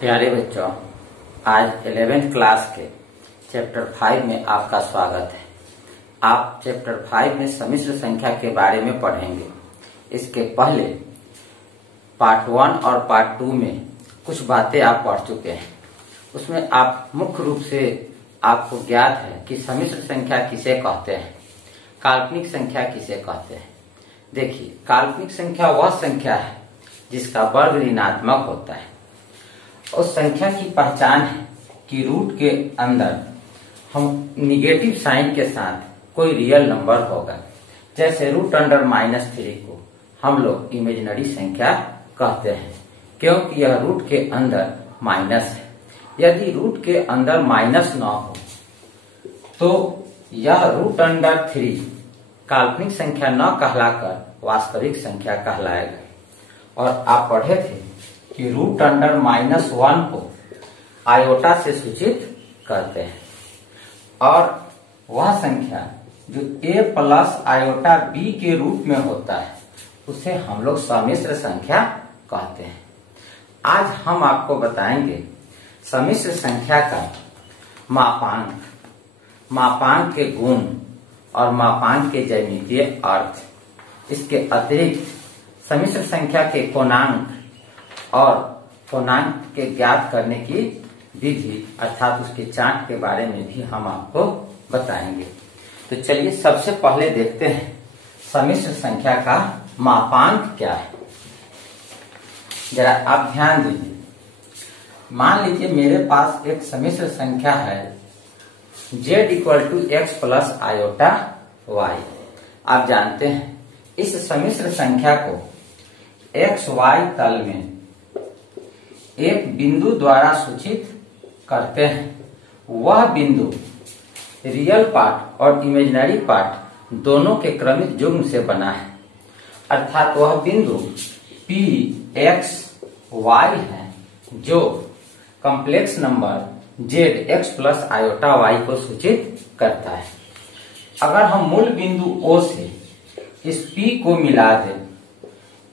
प्यारे बच्चों, आज 11th क्लास के चैप्टर 5 में आपका स्वागत है। आप चैप्टर 5 में सम्मिश्र संख्या के बारे में पढ़ेंगे। इसके पहले पार्ट 1 और पार्ट 2 में कुछ बातें आप पढ़ चुके हैं। उसमें आप मुख्य रूप से आपको ज्ञात है कि सम्मिश्र संख्या किसे कहते हैं, काल्पनिक संख्या किसे कहते हैं। देखिए, काल्पनिक संख्या वह संख्या है जिसका वर्ग ऋणात्मक होता है। उस संख्या की पहचान है कि रूट के अंदर हम निगेटिव साइन के साथ कोई रियल नंबर होगा। जैसे √3 को हम लोग इमेजिनरी संख्या कहते हैं, क्योंकि यह रूट के अंदर माइनस है। यदि रूट के अंदर माइनस न हो तो यह √3 काल्पनिक संख्या न कहलाकर वास्तविक संख्या कहलाएगा। और आप पढ़े थे कि √1 को आयोटा से सूचित करते हैं, और वह संख्या जो a प्लस आयोटा b के रूप में होता है उसे हम लोग सम्मिश्र संख्या कहते हैं। आज हम आपको बताएंगे सम्मिश्र संख्या का मापांक, मापांक के गुण और मापांक के ज्यामितीय अर्थ। इसके अतिरिक्त सम्मिश्र संख्या के कोणांक और कोणांक के ज्ञात करने की विधि अर्थात उसके चार्ट के बारे में भी हम आपको बताएंगे। तो चलिए सबसे पहले देखते हैं सम्मिश्र संख्या का मापांक क्या है। जरा आप ध्यान दीजिए। मान लीजिए मेरे पास एक सम्मिश्र संख्या है z = x + i/y। आप जानते हैं इस सम्मिश्र संख्या को xy तल में एक बिंदु द्वारा सूचित करते हैं। वह बिंदु रियल पार्ट और इमेजिनरी पार्ट दोनों के क्रमिक युग्म से बना है, अर्थात वह बिंदु p x y है जो complex number z x + i/y को सूचित करता है। अगर हम मूल बिंदु O से इस p को मिला दें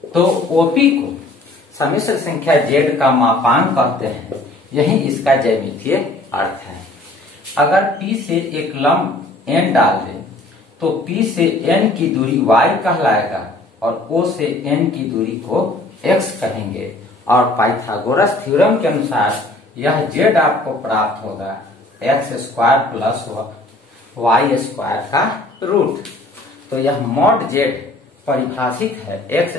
तो OP को सम्मिश्र संख्या z का मापांक कहते हैं। यही इसका ज्यामितीय अर्थ है। अगर p से एक लंब n डाल दें तो p से n की दूरी y कहलाएगा और O से n की दूरी को x कहेंगे। और पाइथागोरस थ्योरम के अनुसार यह z आपको प्राप्त होगा x² + y² का रूट। तो यह mod z परिभाषित है x²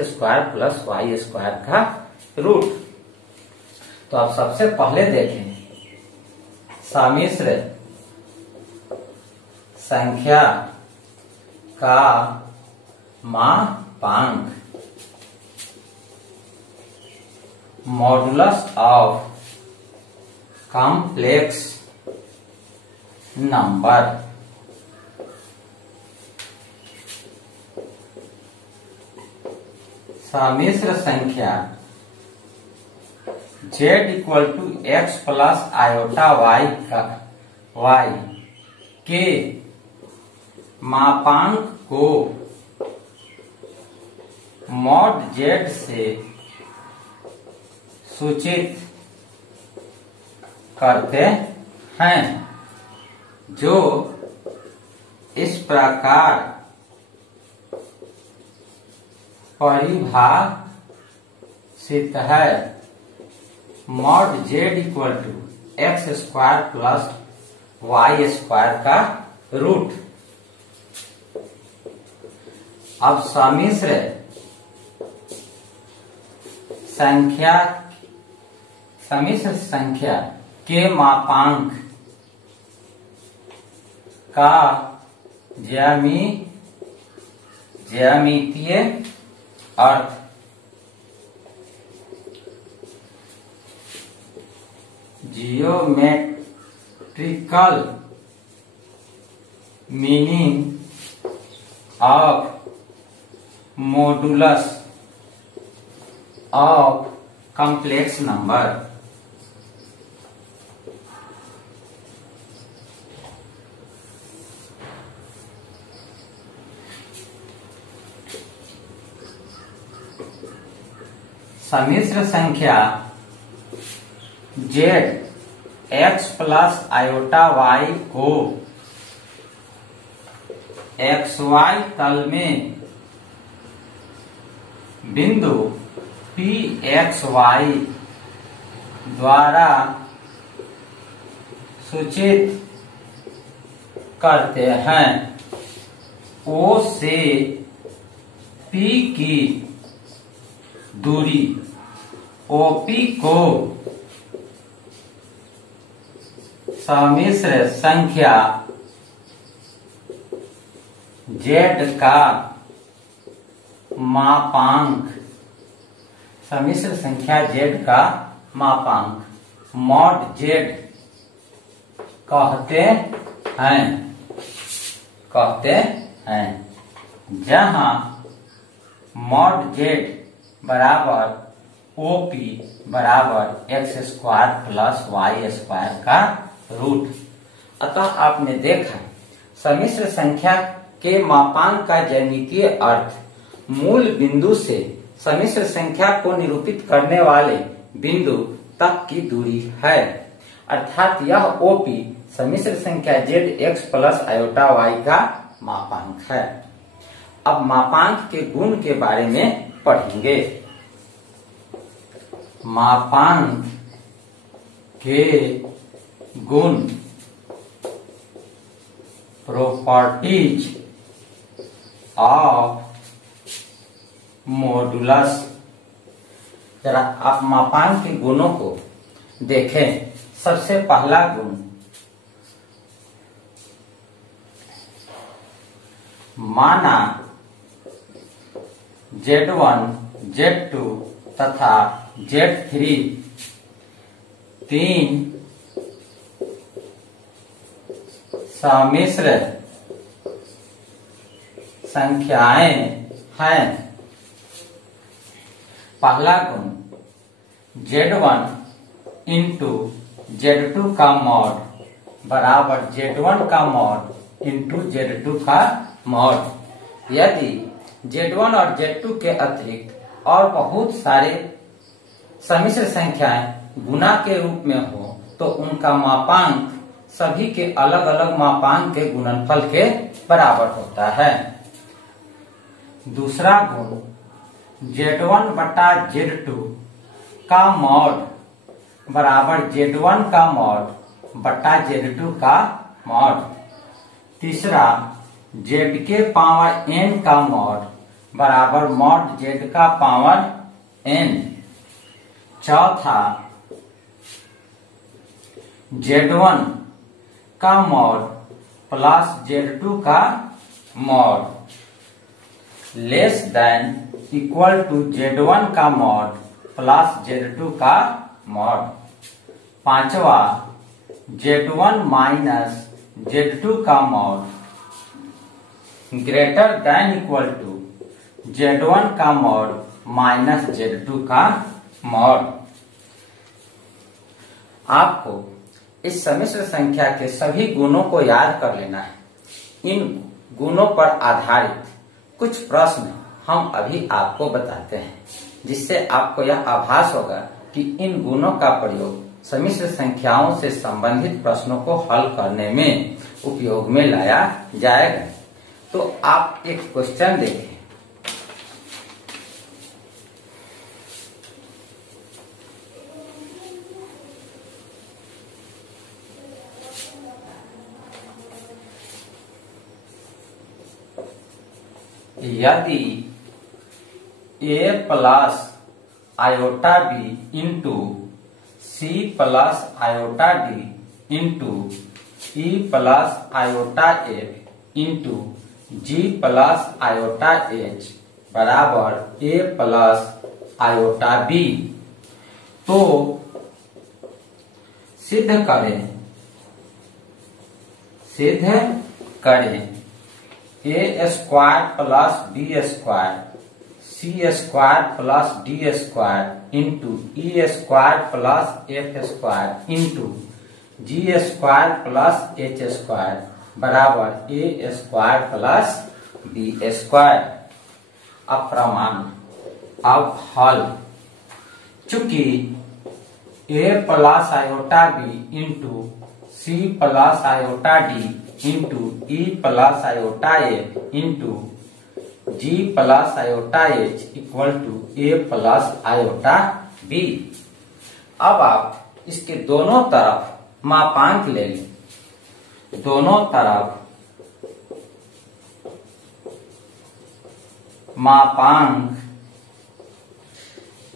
+ y² का रूट। तो आप सबसे पहले देखें सम्मिश्र संख्या का मापांक, मॉडुलस ऑफ कॉम्प्लेक्स नंबर। सम्मिश्र संख्या z = x + i/y के मापांक को mod z से सूचित करते हैं, जो इस प्रकार परिभाषित है। mod z = x² + y² का रूट। अब सम्मिश्र संख्या के मापांक का ज्यामितीय अर्थ। Geometrical meaning of modulus of complex number. सम्मिश्र संख्या Z x plus iota Y को एक्स वाई तल में बिंदु पी एक्स वाई द्वारा सूचित करते हैं। ओ से पी की दूरी ओपी को सम्मिश्र संख्या जेड का मापांक, सम्मिश्र संख्या जेड का मापांक मॉड जेड कहते हैं, जहां मॉड जेड बराबर ओपी बराबर X square plus Y square का रूट। अतः आपने देखा सम्मिश्र संख्या के मापांक का ज्यामितीय अर्थ मूल बिंदु से सम्मिश्र संख्या को निरूपित करने वाले बिंदु तक की दूरी है, अर्थात यह ओपी सम्मिश्र संख्या Z x plus iota Y का मापांक है। अब मापांक के गुण के बारे में पढ़ेंगे। मापांक के गुण, प्रॉपर्टीज ऑफ मॉडुलस। जरा आप मापांक के गुणों को देखें। सबसे पहला गुण, माना Z1, Z2 तथा Z3 तीन सम्मिश्र संख्याएं हैं। पहला गुण, Z1 इंटू Z2 का मॉड बराबर Z1 का मॉड इंटू Z2 का मॉड। यदि Z1 और Z2 के अतिरिक्त और बहुत सारे सम्मिश्र संख्याएं गुणा के रूप में हो तो उनका मापांक सभी के अलग अलग मापांक के गुणनफल के बराबर होता है। दूसरा गुण, Z1 बटा Z2 का मॉड बराबर Z1 का मॉड बटा Z2 का मॉड। तीसरा, Z के पावर n का मॉड बराबर मॉड Z का पावर n। चौथा, Z1 का मॉड प्लस Z2 का mod less than equal to Z1 का मॉड प्लस Z2 का मॉड। पांचवा, Z1 माइनस Z2 का mod greater than equal to Z1 का मॉड माइनस Z2 का मॉड। आपको इस सम्मिश्र संख्या के सभी गुणों को याद कर लेना है। इन गुणों पर आधारित कुछ प्रश्न हम अभी आपको बताते हैं, जिससे आपको यह आभास होगा कि इन गुणों का प्रयोग सम्मिश्र संख्याओं से संबंधित प्रश्नों को हल करने में उपयोग में लाया जाएगा। तो आप एक क्वेश्चन देखें। यदि a plus iota b into c plus iota D into E plus iota f into ji plus iota h बराबर a प्लस आयोटा बी, तो सिद्ध करें a square plus B square c square plus D square into E square plus F square into ji square plus H square बराबर a square plus B square. अब प्रमाण, अब हल। चूंकि a plus iota b into c plus iota D into E plus iota A into ji plus iota H equal to A plus iota B. अब आप इसके दोनों तरफ मापांक ले लें। दोनों तरफ मापांक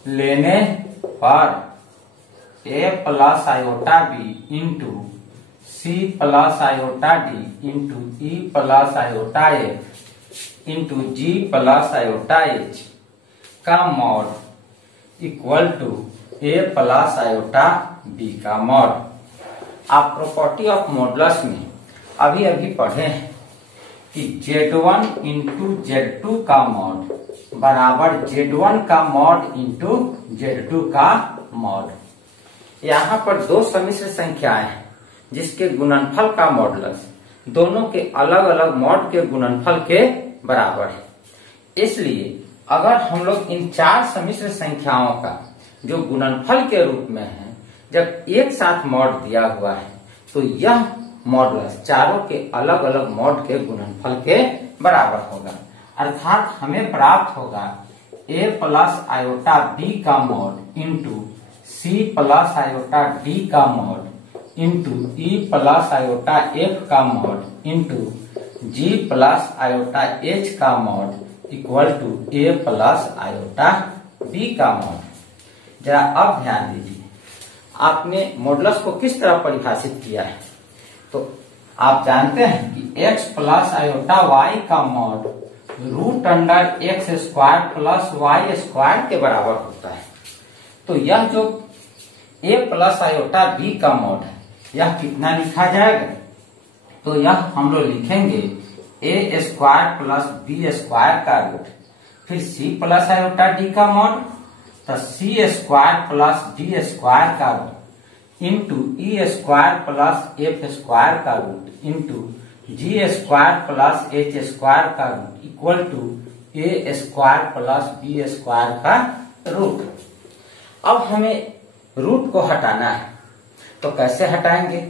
लेने पर a plus iota b into c plus iota D into E plus iota f into ji plus iota h का mod equal to A plus iota B का मॉड। आप प्रॉपर्टी ऑफ मॉडुलस में अभी अभी पढ़े हैं कि Z1 इंटू Z2 का मॉड बराबर Z1 का मॉड इंटू Z2 का मॉड। यहाँ पर दो सम्मिश्र संख्याएं हैं जिसके गुणनफल का मॉडुलस दोनों के अलग अलग मॉड के गुणनफल के बराबर है। इसलिए अगर हम लोग इन चार सम्मिश्र संख्याओं का जो गुणनफल के रूप में है जब एक साथ मॉड दिया हुआ है तो यह मॉडुलस चारों के अलग अलग मॉड के गुणनफल के बराबर होगा। अर्थात हमें प्राप्त होगा a प्लस आयोटा b का mod into c plus iota d का mod into e plus iota f का mod into g plus iota h का mod equal to a plus iota b का मॉड। जरा अब ध्यान दीजिए, आपने मॉडुलस को किस तरह परिभाषित किया है। तो आप जानते हैं कि x प्लस आयोटा y का mod root under X square plus Y square के बराबर होता है। तो यह जो a प्लस आयोटा b का मॉड है यह कितना लिखा जाएगा, तो यह हम लोग लिखेंगे a square plus b square का रूट, फिर c प्लस आयोटा d का मॉड तो c square plus d square का रूट इंटू ई स्क्वायर प्लस एफ स्क्वायर का रूट इंटू जी स्क्वायर प्लस एच स्क्वायर का root equal to A square plus B square का root. अब हमें root को हटाना है, तो कैसे हटाएंगे।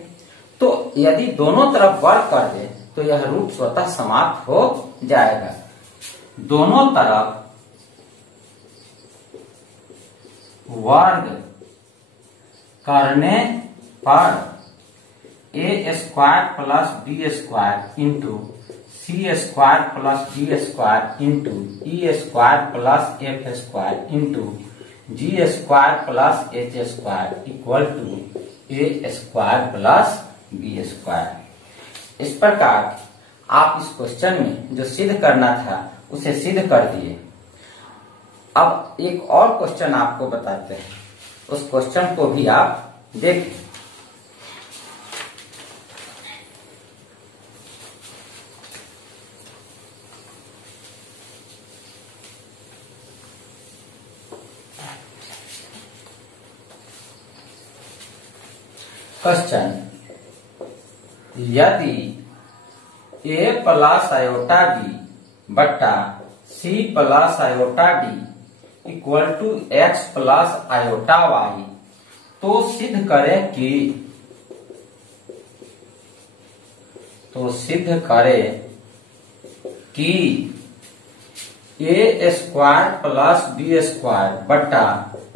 तो यदि दोनों तरफ वर्ग कर दे तो यह रूट स्वतः समाप्त हो जाएगा। दोनों तरफ वर्ग करने पर a square plus B square into c square plus D square into E square plus F square into ji square plus H square equal to A square plus B square. इस प्रकार आप इस क्वेश्चन में जो सिद्ध करना था उसे सिद्ध कर दिए। अब एक और क्वेश्चन आपको बताते हैं, उस क्वेश्चन को भी आप देखें। क्वेश्चन, यदि a प्लस आयोटा बी बट्टा c plus iota d equal to x plus iota y, तो सिद्ध करें कि a square plus B square बट्टा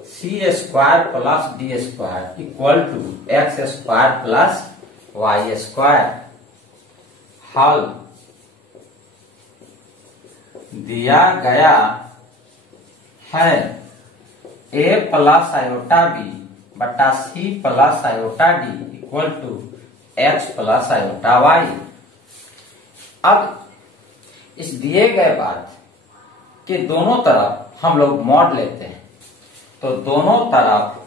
c square plus D square equal to x square plus Y square. हल दिया गया है a प्लस आयोटा बी बटा सी plus iota d equal to x plus iota y. अब इस दिए गए बात के दोनों तरफ हम लोग मॉड लेते हैं, तो दोनों तरफ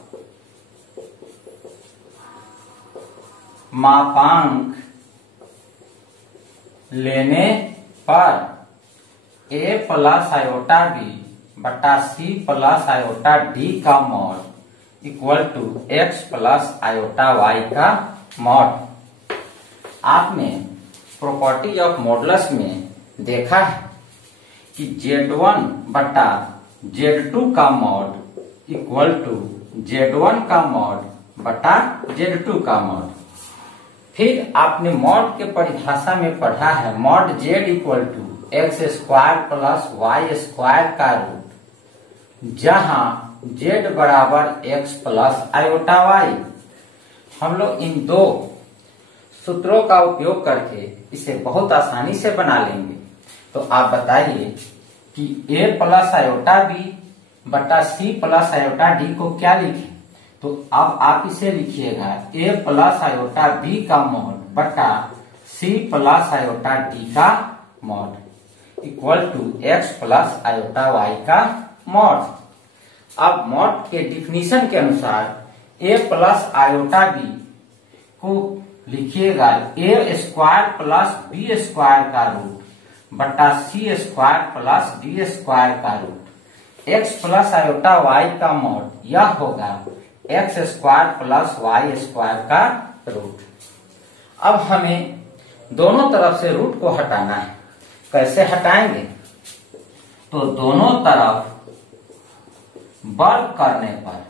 मापांक लेने पर a प्लस आयोटा बी बटा सी प्लस आयोटा डी का mod equal to x plus iota Y का मॉड। आपने प्रॉपर्टी ऑफ मॉडुलस में देखा है कि Z1 बटा Z2 का मॉड इक्वल टू Z1 का मॉड बटा Z2 का मॉड। फिर आपने मॉड के परिभाषा में पढ़ा है mod Z equal to x square plus Y square का रूट, जहां Z बराबर x प्लस आयोटा वाई। हम लोग इन दो सूत्रों का उपयोग करके इसे बहुत आसानी से बना लेंगे। तो आप बताइए कि a प्लस आयोटा बी बटा सी प्लस आयोटा डी को क्या लिखें। तो अब आप इसे लिखिएगा a प्लस आयोटा बी का मॉड बटा सी प्लस आयोटा डी का mod equal to x plus iota Y का मॉड। अब मॉड के डिफिनीशन के अनुसार a प्लस आयोटा बी को लिखिएगा a square plus B square का रूट बटा सी स्क्वायर प्लस डी स्क्वायर का root. x plus iota y का मॉड यह होगा x square plus Y square का रूट। अब हमें दोनों तरफ से रूट को हटाना है। कैसे हटाएंगे? तो दोनों तरफ वर्ग करने पर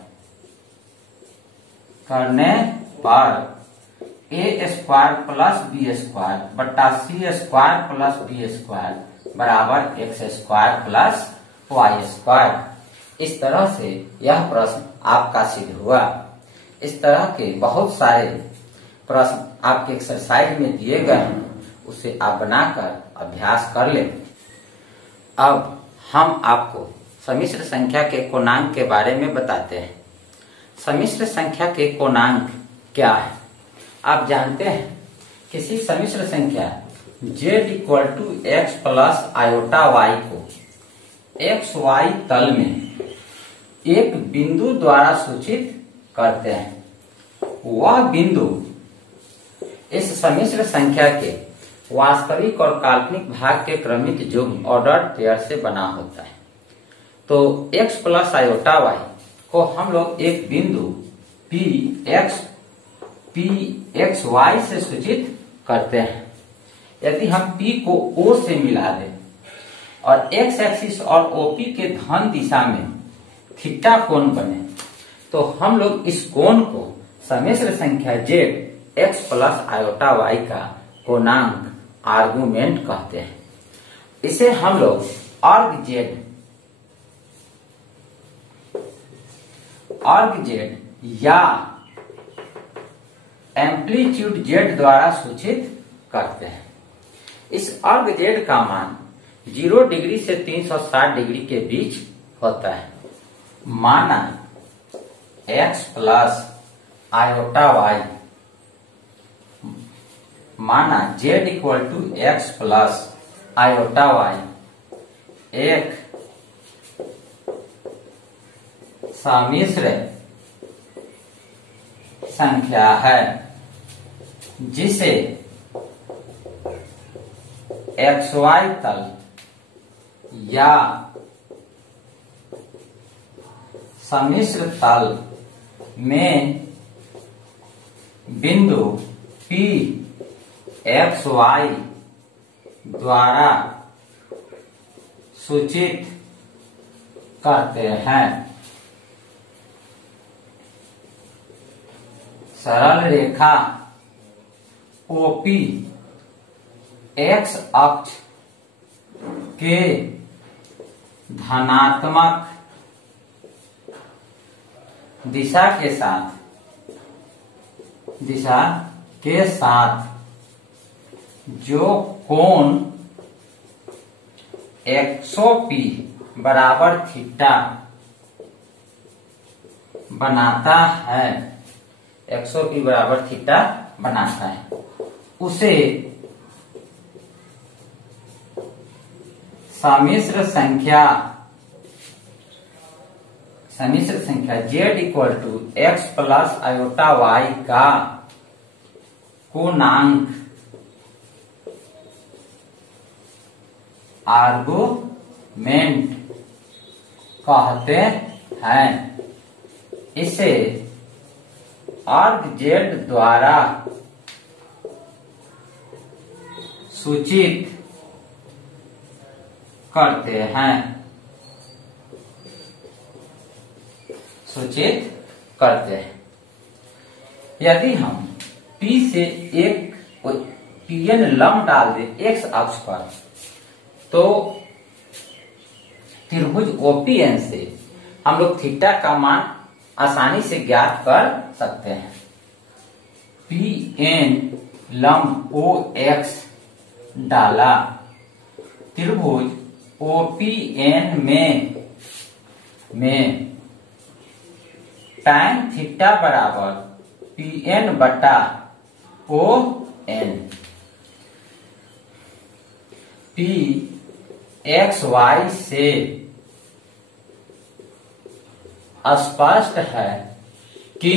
a square plus B square बटा सी स्क्वायर प्लस डी स्क्वायर बराबर X square plus Y square. इस तरह से यह प्रश्न आपका सिद्ध हुआ। इस तरह के बहुत सारे प्रश्न आपके एक्सरसाइज में दिए गए हैं, उसे आप बनाकर अभ्यास कर लें। अब हम आपको सम्मिश्र संख्या के कोणांक के बारे में बताते हैं। सम्मिश्र संख्या के कोणांक क्या है? आप जानते हैं किसी सम्मिश्र संख्या z equal to x plus iota Y को एक्स वाई तल में एक बिंदु द्वारा सूचित करते हैं। वह बिंदु इस सम्मिश्र संख्या के वास्तविक और काल्पनिक भाग के क्रमिक युग्म ऑर्डर्ड पेयर से बना होता है। तो x प्लस आयोटा वाई को हम लोग एक बिंदु P x y से सूचित करते हैं। यदि हम P को O से मिला दें और x एक्सिस और OP के धन दिशा में थीटा कोण बने, तो हम लोग इस कोण को सम्मिश्र संख्या z x plus iota y का कोणांक आर्गुमेंट कहते हैं। इसे हम लोग arg z या एम्पलीट्यूड z द्वारा सूचित करते हैं। इस arg z का मान 0 डिग्री से 360 डिग्री के बीच होता है। माना x प्लस आयोटा y, माना z equal to x plus iota y एक सम्मिश्र संख्या है जिसे XY तल या सम्मिश्र तल में बिंदु P XY द्वारा सूचित करते हैं। सरल रेखा OP x अक्ष के धनात्मक दिशा के साथ जो कोण XOP बराबर थीटा बनाता है, XOP बराबर थीटा बनाता है, उसे सम्मिश्र संख्या z equal to x plus iota Y का कोणांक आर्गुमेंट कहते हैं। इसे arg z द्वारा सूचित करते हैं। यदि हम P से एक Pn लंब डाल दे x अक्ष पर, तो त्रिभुज OPN से हम लोग थीटा का मान आसानी से ज्ञात कर सकते हैं। Pn लंब OX डाला, त्रिभुज OPN में tan थीटा बराबर Pn बटा ON। P XY से स्पष्ट है कि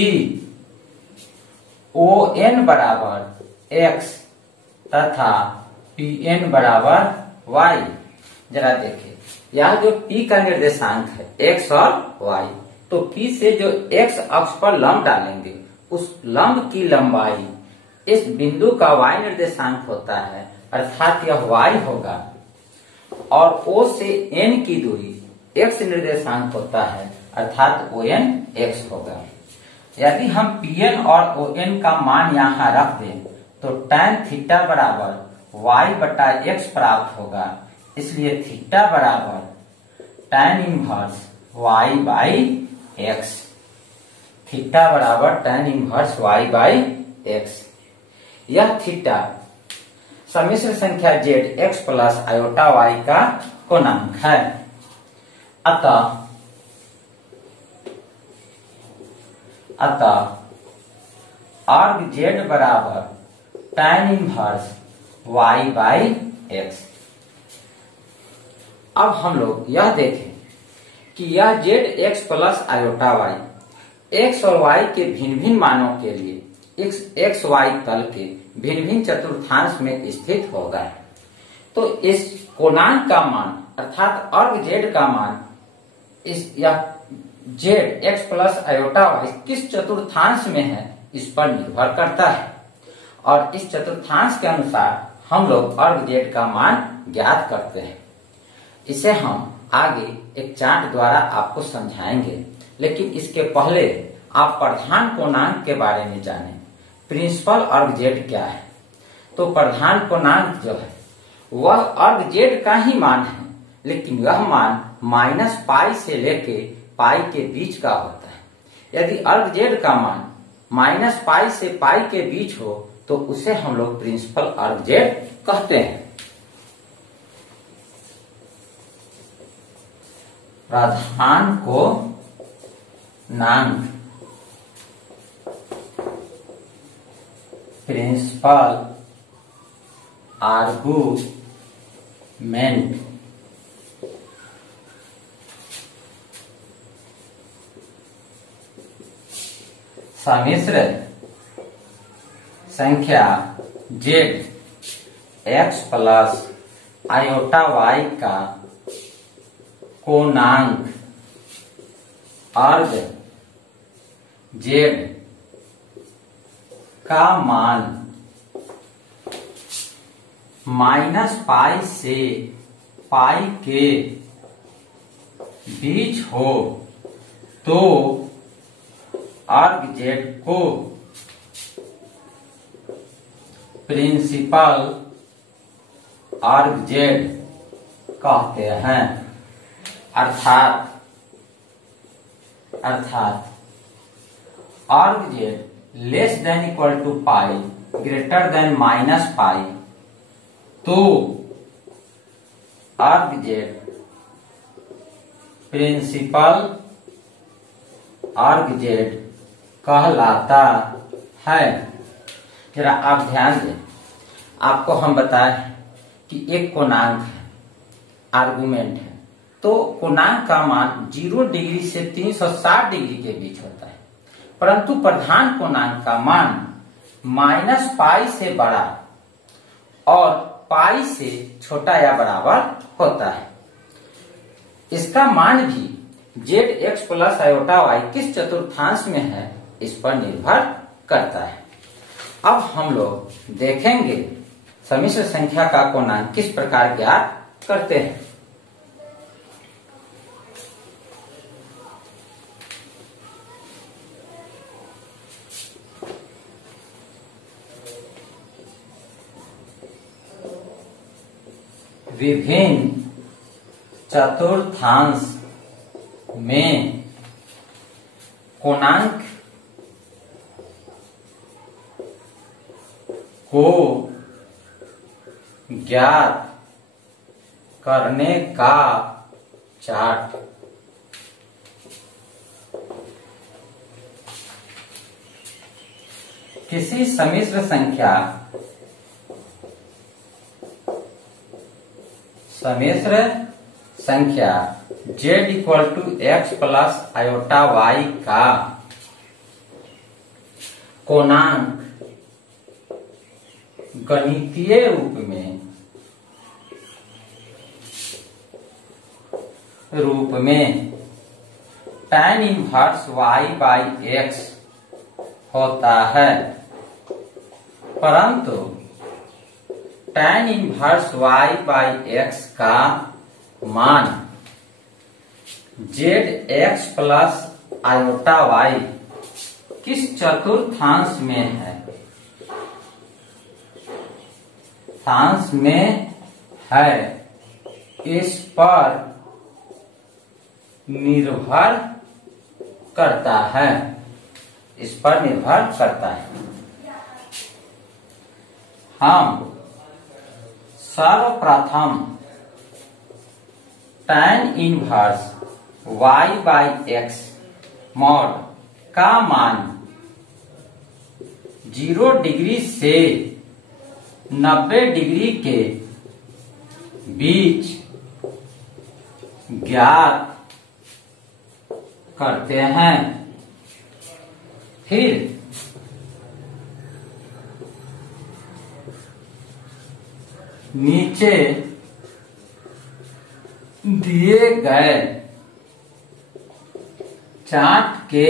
ON बराबर X तथा Pn बराबर Y। जरा देखिए, यह जो P का निर्देशांक है X और Y, तो P से जो X अक्ष पर लंब डालेंगे, उस लंब की लंबाई इस बिंदु का Y निर्देशांक होता है, अर्थात यह Y होगा, और O से N की दूरी X निर्देशांक होता है, अर्थात ON X होगा। यदि हम Pn और ON का मान यहाँ रख दें, तो tan थीटा बराबर Y बटा X प्राप्त होगा। इसलिए थीटा बराबर tan inverse Y by X। Theta बराबर tan inverse Y by X। यह थीटा सम्मिश्र संख्या Z X plus iota Y का कोणांक है। अतः अर्ग Z बराबर tan inverse Y by X। अब हम लोग यह देखें कि यह Z X plus iota Y X और Y के भिन्न भिन्न मानों के लिए X Y तल के भिन्न भिन्न चतुर्थांश में स्थित होगा। तो इस कोणांक का मान अर्थात अर्ग Z का मान यह Z X plus iota Y किस चतुर्थांश में है, इस पर निर्भर करता है, और इस चतुर्थांश के अनुसार हम लोग अर्ग Z का मान ज्ञात करते हैं। इसे हम आगे एक चार्ट द्वारा आपको समझाएंगे, लेकिन इसके पहले आप प्रधान कोणांक के बारे में जानें। प्रिंसिपल अर्ग Z क्या है? तो प्रधान कोणांक जो है वह अर्ग Z का ही मान है, लेकिन वह मान माइनस पाई से लेके पाई के बीच का होता है। यदि अर्ग Z का मान माइनस पाई से पाई के बीच हो, तो उसे हम लोग प्रिंसिपल अर्ग Z कहते हैं। प्रधान कोणांक प्रिंसिपल आर्गुमेंट सम्मिश्र संख्या Z X plus iota Y का कोणांक अर्ग Z का मान माइनस पाई से पाई के बीच हो, तो अर्ग Z को प्रिंसिपल अर्ग Z कहते हैं। अर्थात arg Z less than equal to pi greater than minus pi, तो अर्ग Z प्रिंसिपल अर्ग Z कहलाता है। जरा आप ध्यान दें, आपको हम बताए कि एक कोणांक है, आर्गुमेंट है, तो कोणांक का मान 0 डिग्री से 360 डिग्री के बीच होता है, परंतु प्रधान कोणांक का मान माइनस पाई से बड़ा और पाई से छोटा या बराबर होता है। इसका मान भी Z X plus iota Y किस चतुर्थांश में है, इस पर निर्भर करता है। अब हम लोग देखेंगे सम्मिश्र संख्या का कोणांक किस प्रकार ज्ञात करते हैं। विभिन्न चतुर्थांश में कोणांक को ज्ञात करने का चार्ट। किसी सम्मिश्र संख्या z equal to x plus iota y का कोणांक गणितीय रूप में tan inverse y by x होता है, परंतु tan inverse y by x का मान z x plus iota y किस चतुर्थांश में है? थांश में है, इस पर निर्भर करता है। इस पर निर्भर करता है। हम सर्वप्रथम tan inverse y by x mod का मान 0 डिग्री से 90 डिग्री के बीच ज्ञात करते हैं। फिर नीचे दिए गए चार्ट के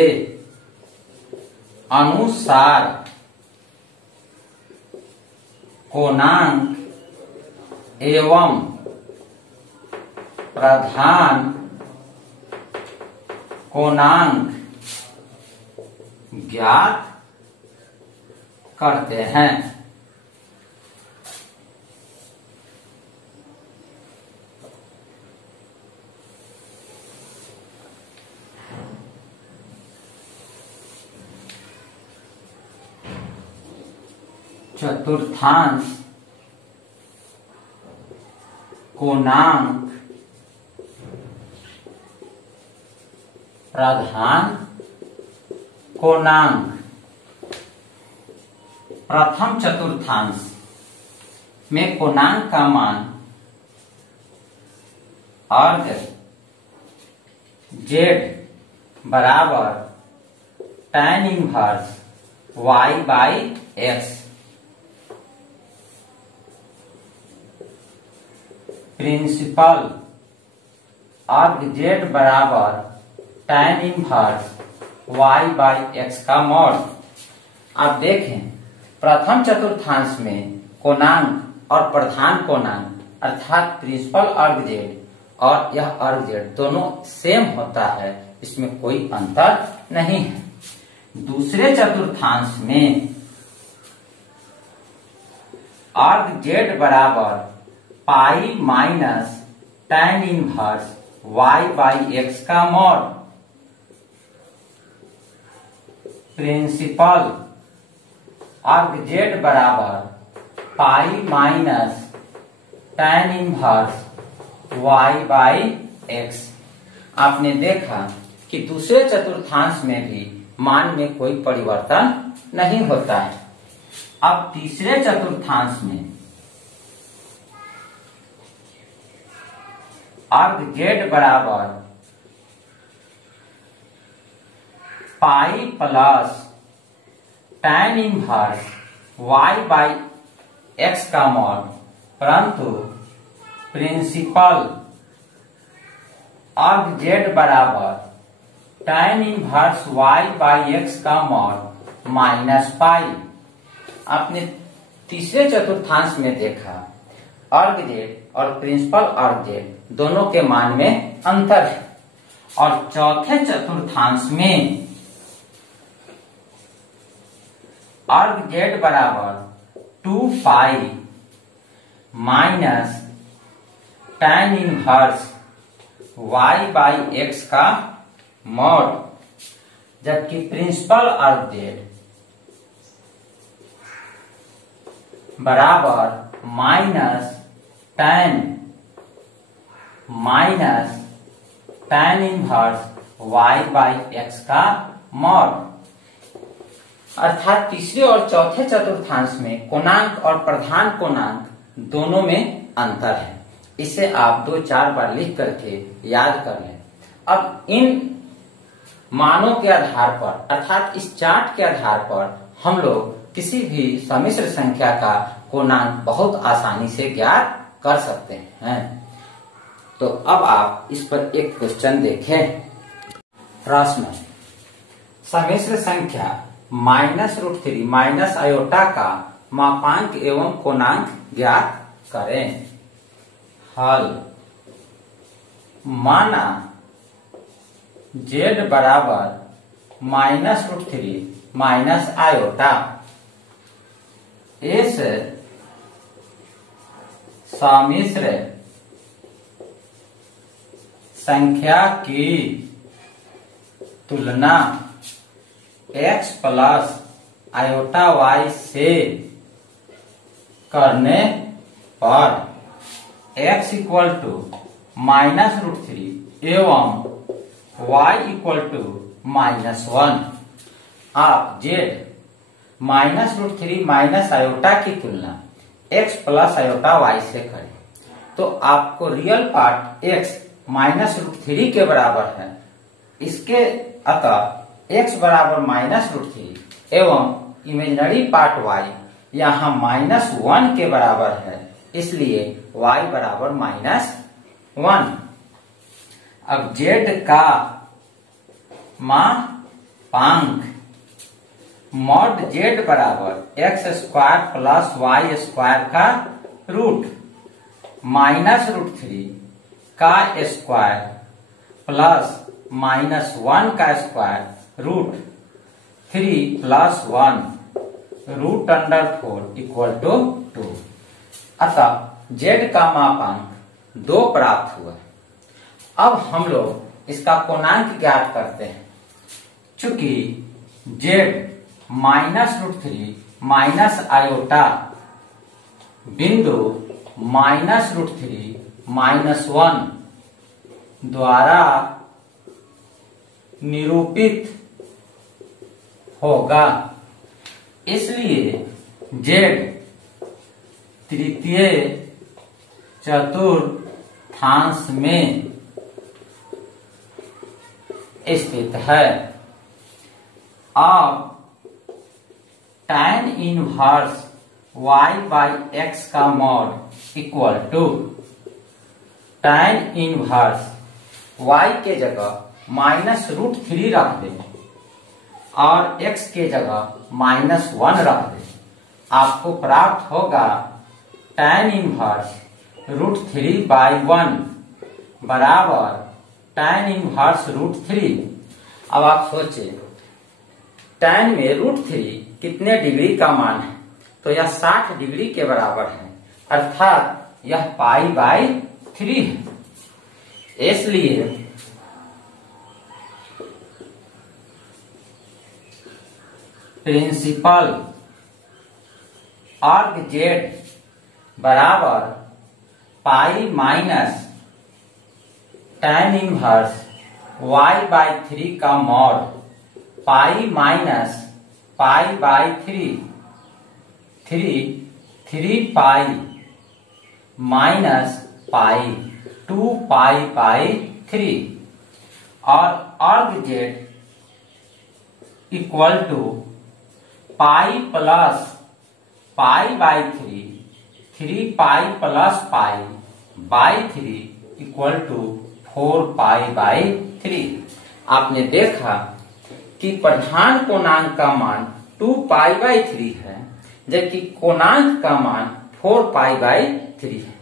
अनुसार कोणांक एवं प्रधान कोणांक ज्ञात करते हैं। चतुर्थांश कोणांक प्रधान कोणांक। प्रथम चतुर्थांश में कोणांक का मान अर्घ z बराबर tan inverse y by x, principal arg z बराबर tan inverse y by x का मॉड। आप देखें, प्रथम चतुर्थांश में कोणांक और प्रधान कोणांक अर्थात प्रिंसिपल अर्घ z और यह अर्घ z दोनों सेम होता है, इसमें कोई अंतर नहीं है। दूसरे चतुर्थांश में अर्घ z बराबर pi minus tan inverse y by x का मॉड, प्रिंसिपल अर्घ z बराबर pi minus tan inverse y by x। आपने देखा कि दूसरे चतुर्थांश में भी मान में कोई परिवर्तन नहीं होता है। अब तीसरे चतुर्थांश में अर्घ z बराबर pi plus tan inverse y by x का मॉड, परंतु प्रिंसिपल अर्घ z बराबर tan inverse y by x का मॉड माइनस पाई। आपने तीसरे चतुर्थांश में देखा अर्घ z और प्रिंसिपल अर्घ z दोनों के मान में अंतर है। और चौथे चतुर्थांश में अर्घ z बराबर 2 pi minus tan inverse y by x का मॉड, जबकि प्रिंसिपल अर्ग जेड बराबर minus tan inverse y by x का मॉड। अर्थात तीसरे और चौथे चतुर्थांश में कोणांक और प्रधान कोणांक दोनों में अंतर है। इसे आप 2-4 बार लिख करके याद कर लें। अब इन मानों के आधार पर अर्थात इस चार्ट के आधार पर हम लोग किसी भी सम्मिश्र संख्या का कोणांक बहुत आसानी से ज्ञात कर सकते हैं। तो अब आप इस पर एक क्वेश्चन देखें। प्रश्न, सम्मिश्र संख्या -√3 माइनस आयोटा का मापांक एवं कोणांक ज्ञात करें। हल, माना z बराबर -√3 माइनस आयोटा, इस सम्मिश्र संख्या की तुलना x प्लस आयोटा y से करने पर x इक्वल टू -√3 एवं y इक्वल टू -1। आप z -√3 माइनस आयोटा की तुलना x प्लस आयोटा y से करें तो आपको रियल पार्ट x -√3 के बराबर है। इसके अतः x बराबर -√3 एवं इमेजिनरी पार्ट y यहाँ -1 के बराबर है, इसलिए y बराबर -1। अब z का मापांक मॉड z बराबर x² प्लस y² का रूट -√3 का स्क्वायर प्लस -1 का square root 3 plus 1 root under 4 equal to 2। अतः z का मापांक 2 प्राप्त हुआ। अब हम लोग इसका कोणांक ज्ञात करते हैं। चूंकि z -√3 माइनस आयोटा बिंदु -√3 -1 द्वारा निरूपित होगा, इसलिए z तृतीय चतुर्थांश में स्थित है। अब tan inverse y by x का mod equal to tan inverse y के जगह -√3 रख दें और x के जगह -1 रख दें। आपको प्राप्त होगा tan इनवर्स √3 बाई 1 बराबर tan इनवर्स √3। अब आप सोचिए tan में √3 कितने डिग्री का मान है, तो यह 60 डिग्री के बराबर है, अर्थात यह π/3 है। इसलिए प्रिंसिपल अर्ग जेड बराबर pi minus tan inverse y/3 का mod pi minus π/3 3 pi minus pi 2π/3 और arg z equal to pi plus π/3 3π plus π/3 equal to 4π/3। आपने देखा कि प्रधान कोणांक का मान 2π/3 है, जबकि कोणांक का मान 4π/3 है।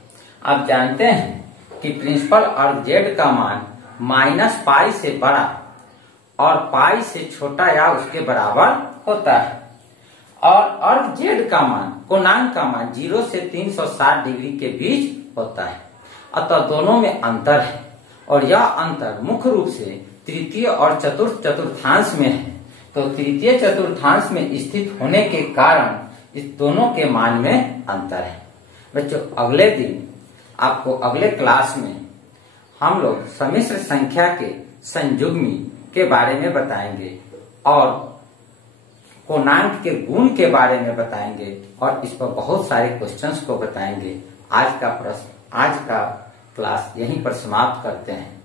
आप जानते हैं कि प्रिंसिपल अर्ग जेड का मान -π से बड़ा और π से छोटा या उसके बराबर होता है, और अर्ग जेड का मान कोणांक का मान 0 से 360 डिग्री के बीच होता है। अतः दोनों में अंतर है और यह अंतर मुख्य रूप से तृतीय और चतुर्थांश में है। तो तृतीय चतुर्थांश में स्थित होने के कारण इस दोनों के मान में अंतर है। बच्चों, अगले दिन आपको अगले क्लास में हम लोग सम्मिश्र संख्या के संयुग्मी के बारे में बताएंगे और पूर्णांक के गुण के बारे में बताएंगे और इस पर बहुत सारे क्वेश्चंस को बताएंगे। आज का क्लास यहीं पर समाप्त करते हैं।